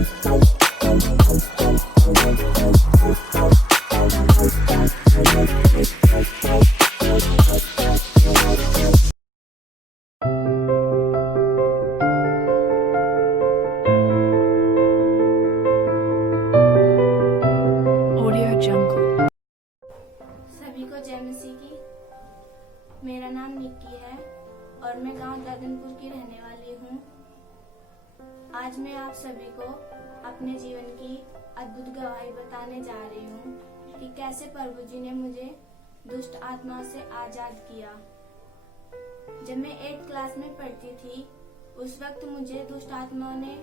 सभी को जय मसीह की। मेरा नाम निक्की है और मैं गांव दादनपुर की रहने वाली हूँ। आज मैं आप सभी को अपने जीवन की अद्भुत गवाही बताने जा रही हूँ कि कैसे प्रभु जी ने मुझे दुष्ट आत्माओं से आजाद किया। जब मैं 8th क्लास में पढ़ती थी उस वक्त मुझे दुष्ट आत्माओं ने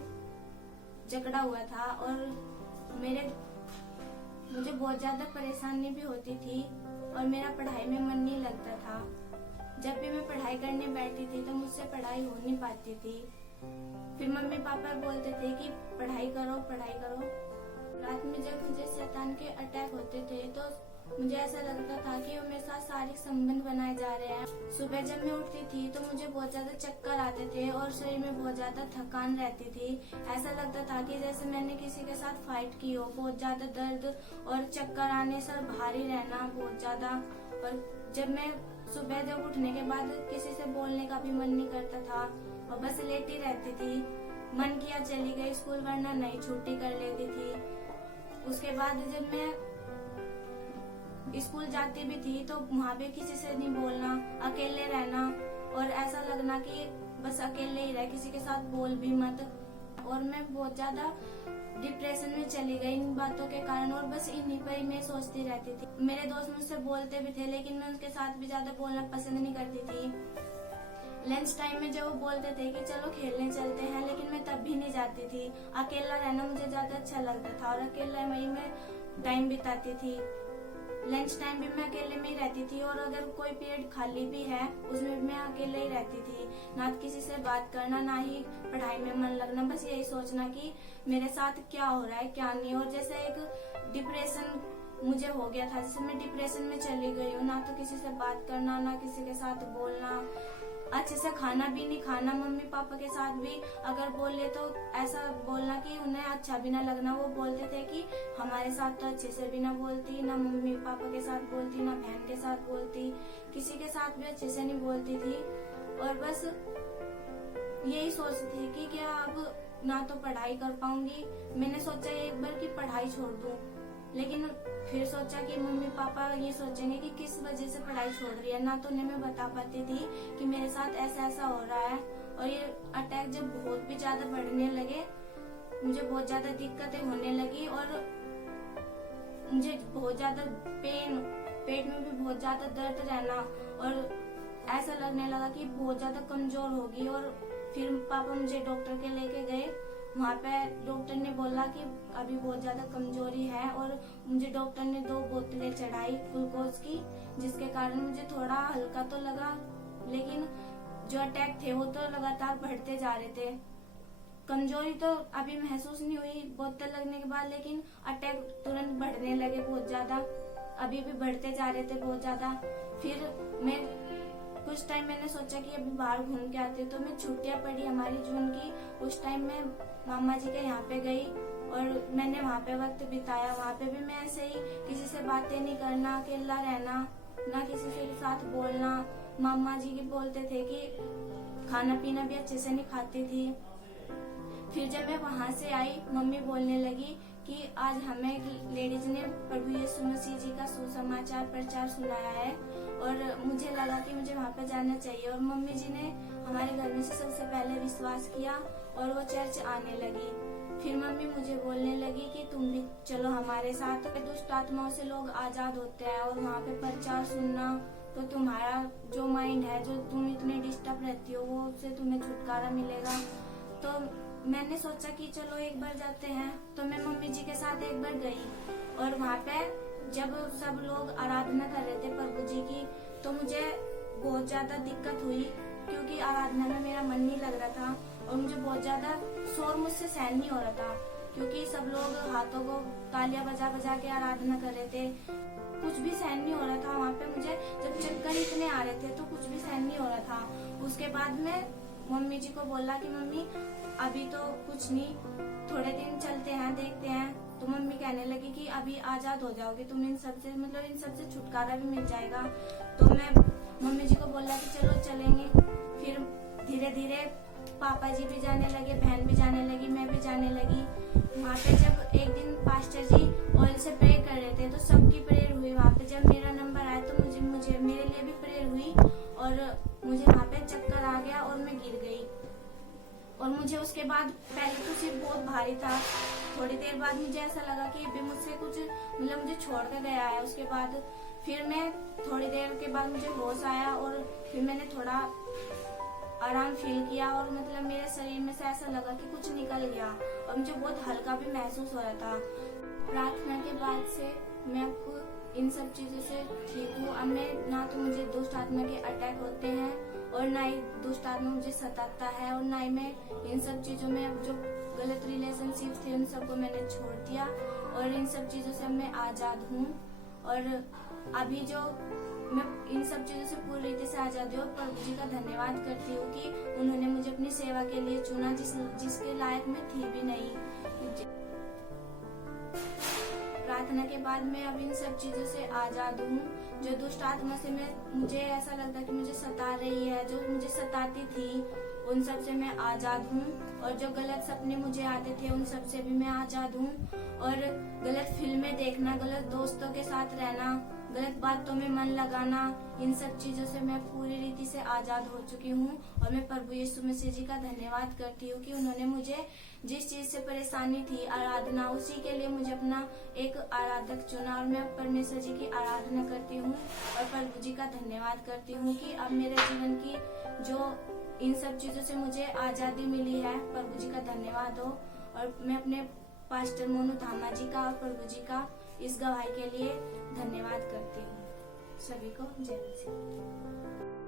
जकड़ा हुआ था और मुझे बहुत ज्यादा परेशानी भी होती थी और मेरा पढ़ाई में मन नहीं लगता था। जब भी मैं पढ़ाई करने बैठती थी तो मुझसे पढ़ाई हो नहीं पाती थी। फिर मम्मी पापा बोलते थे कि पढ़ाई करो पढ़ाई करो। रात में जब मुझे शैतान के अटैक होते थे तो मुझे ऐसा लगता था कि वो मेरे साथ शारीरिक संबंध बनाए जा रहे हैं। सुबह जब मैं उठती थी तो मुझे बहुत ज्यादा चक्कर आते थे और शरीर में बहुत ज्यादा थकान रहती थी। ऐसा लगता था कि जैसे मैंने किसी के साथ फाइट की हो। बहुत ज्यादा दर्द और चक्कर आने से भारी रहना बहुत ज्यादा। और जब मैं सुबह जब उठने के बाद किसी से बोलने का भी मन नहीं करता था और बस लेटी रहती थी। मन किया चली गई स्कूल, वरना नहीं छुट्टी कर लेती थी। उसके बाद जब मैं स्कूल जाती भी थी तो वहाँ पे किसी से नहीं बोलना, अकेले रहना और ऐसा लगना कि बस अकेले ही रह, किसी के साथ बोल भी मत। और मैं बहुत ज्यादा डिप्रेशन में चली गई इन बातों के कारण और बस इन्हीं पर ही मैं सोचती रहती थी। मेरे दोस्त मुझसे बोलते भी थे लेकिन मैं उनके साथ भी ज्यादा बोलना पसंद नहीं करती थी। लंच टाइम में जब वो बोलते थे कि चलो खेलने चलते हैं, लेकिन मैं तब भी नहीं जाती थी। अकेला रहना मुझे ज्यादा अच्छा लगता था और अकेला वही मैं टाइम बिताती थी। लंच टाइम भी मैं अकेले में ही रहती थी और अगर कोई पीरियड खाली भी है उसमें मैं अकेले ही रहती थी। ना किसी से बात करना, ना ही पढ़ाई में मन लगना, बस यही सोचना कि मेरे साथ क्या हो रहा है क्या नहीं। और जैसे एक डिप्रेशन मुझे हो गया था, जैसे मैं डिप्रेशन में चली गई हूँ। ना तो किसी से बात करना, ना किसी के साथ बोलना, अच्छे से खाना भी नहीं खाना। मम्मी पापा के साथ भी अगर बोले तो ऐसा बोलना कि उन्हें अच्छा भी ना लगना। वो बोलते थे कि हमारे साथ तो अच्छे से भी ना बोलती, ना मम्मी पापा के साथ बोलती, ना बहन के साथ बोलती, किसी के साथ भी अच्छे से नहीं बोलती थी। और बस यही सोचती थी कि क्या अब ना तो पढ़ाई कर पाऊंगी। मैंने सोचा एक बार कि पढ़ाई छोड़ दूं, लेकिन फिर सोचा कि मम्मी पापा ये सोचेंगे कि किस वजह से पढ़ाई छोड़ रही है। ना तो उन्हें मैं बता पाती थी कि मेरे साथ ऐसा ऐसा हो रहा है। और ये अटैक जब बहुत भी ज्यादा बढ़ने लगे, मुझे बहुत ज्यादा दिक्कतें होने लगी और मुझे बहुत ज्यादा पेट में भी बहुत ज्यादा दर्द रहना और ऐसा लगने लगा कि बहुत ज्यादा कमजोर होगी। और फिर पापा मुझे डॉक्टर के लेके गए। वहाँ पे डॉक्टर ने बोला कि अभी बहुत ज्यादा कमजोरी है और मुझे डॉक्टर ने 2 बोतलें चढ़ाई ग्लूकोज की, जिसके कारण मुझे थोड़ा हल्का तो लगा, लेकिन जो अटैक थे वो तो लगातार बढ़ते जा रहे थे। कमजोरी तो अभी महसूस नहीं हुई बोतल लगने के बाद, लेकिन अटैक तुरंत बढ़ने लगे बहुत ज्यादा। अभी भी बढ़ते जा रहे थे बहुत ज्यादा। फिर मैं कुछ टाइम मैंने सोचा कि अभी बाहर घूम के आते, तो मैं छुट्टियां पड़ी हमारी जून की। उस टाइम मैं मामा जी के यहाँ पे गई और मैंने वहाँ पे वक्त बिताया। वहाँ पे भी मैं ऐसे ही किसी से बातें नहीं करना, अकेला रहना, ना किसी के साथ बोलना। मामा जी के बोलते थे कि खाना पीना भी अच्छे से नहीं खाती थी। फिर जब मैं वहाँ से आई, मम्मी बोलने लगी कि आज हमें एक लेडीज ने प्रभु यीशु मसीह जी का सुसमाचार प्रचार सुनाया है और मुझे लगा कि मुझे वहाँ पे जाना चाहिए। और मम्मी जी ने हमारे घर में से सबसे पहले विश्वास किया और वो चर्च आने लगी। फिर मम्मी मुझे बोलने लगी कि तुम भी चलो हमारे साथ। दुष्ट आत्माओं से लोग आजाद होते हैं और वहाँ पे प्रचार सुनना तो तुम्हारा जो माइंड है, जो तुम इतने डिस्टर्ब रहती हो, वो उससे तुम्हें छुटकारा मिलेगा। तो मैंने सोचा कि चलो एक बार जाते हैं। तो मैं मम्मी जी के साथ एक बार गई और वहाँ पे जब सब लोग आराधना कर रहे थे प्रभु जी की, तो मुझे बहुत ज्यादा दिक्कत हुई क्योंकि आराधना में मेरा मन नहीं लग रहा था और मुझे बहुत ज्यादा शोर मुझसे सहन नहीं हो रहा था, क्योंकि सब लोग हाथों को तालियां बजा बजा के आराधना कर रहे थे। कुछ भी सहन नहीं हो रहा था वहाँ पे। मुझे जब चक्कर इतने आ रहे थे तो कुछ भी सहन नहीं हो रहा था। उसके बाद में मम्मी जी को बोला कि मम्मी अभी तो कुछ नहीं, थोड़े दिन चलते हैं, देखते हैं। तो मम्मी कहने लगी कि अभी आजाद हो जाओगे तुम, इन सब से मतलब इन सब से छुटकारा भी मिल जाएगा। तो मैं मम्मी जी को बोला कि चलो चलेंगे। फिर धीरे धीरे पापा जी भी जाने लगे, बहन भी जाने लगी, मैं भी जाने लगी। वहाँ पे जब एक दिन पास्टर जी ऑयल से प्रेयर कर रहे थे तो सबकी प्रेयर हुई वहाँ पे। जब मेरा नंबर आया तो मुझे मेरे लिए भी प्रेयर हुई और मुझे वहाँ पे चक्कर आ गया और मैं गिर गई। और मुझे उसके बाद पहले तो सिर्फ बहुत भारी था, थोड़ी देर बाद मुझे ऐसा लगा कि अभी मुझसे कुछ मतलब मुझे छोड़ कर गया है। उसके बाद फिर मैं थोड़ी देर के बाद मुझे होश आया और फिर मैंने थोड़ा आराम फील किया और मतलब मेरे शरीर में से ऐसा लगा कि कुछ निकल गया और मुझे बहुत हल्का भी महसूस हो रहा था। प्रार्थना के बाद से मैं अब इन सब चीजों से ठीक हूँ। अब मैं ना तो मुझे दुष्ट आत्मा के अटैक होते हैं और ना ही दुष्ट आत्मा मुझे सताता है और ना ही मैं इन सब चीजों में अब जो गलत रिलेशनशिप थे उन सबको मैंने छोड़ दिया और इन सब चीजों से मैं आजाद हूँ। और अभी जो मैं इन सब चीजों से पूरी रीति से आजाद हूँ और प्रभु जी का धन्यवाद करती हूँ कि उन्होंने मुझे अपनी सेवा के लिए चुना, जिसके लायक मैं थी भी नहीं। प्रार्थना के बाद मैं अब इन सब चीजों से आजाद हूँ। जो दुष्ट आत्मा से मुझे ऐसा लगता है कि मुझे सता रही है, जो मुझे सताती थी, उन सब से मैं आजाद हूँ। और जो गलत सपने मुझे आते थे उन सब से भी मैं आजाद हूँ। और गलत फिल्में देखना, गलत दोस्तों के साथ रहना, गलत बातों में मन लगाना, इन सब चीजों से मैं पूरी रीति से आजाद हो चुकी हूँ। और मैं प्रभु यीशु मसीह जी का धन्यवाद करती हूँ कि उन्होंने मुझे जिस चीज से परेशानी थी, आराधना, उसी के लिए मुझे अपना एक आराधक चुना और मैं परमेश्वर जी की आराधना करती हूँ और प्रभु जी का धन्यवाद करती हूँ कि अब मेरे जीवन की जो इन सब चीजों से मुझे आजादी मिली है, प्रभु जी का धन्यवाद हो। और मैं अपने पास्टर मोनू धामा जी का और प्रभु जी का इस गवाही के लिए धन्यवाद करती हूँ। सभी को जय मसीह।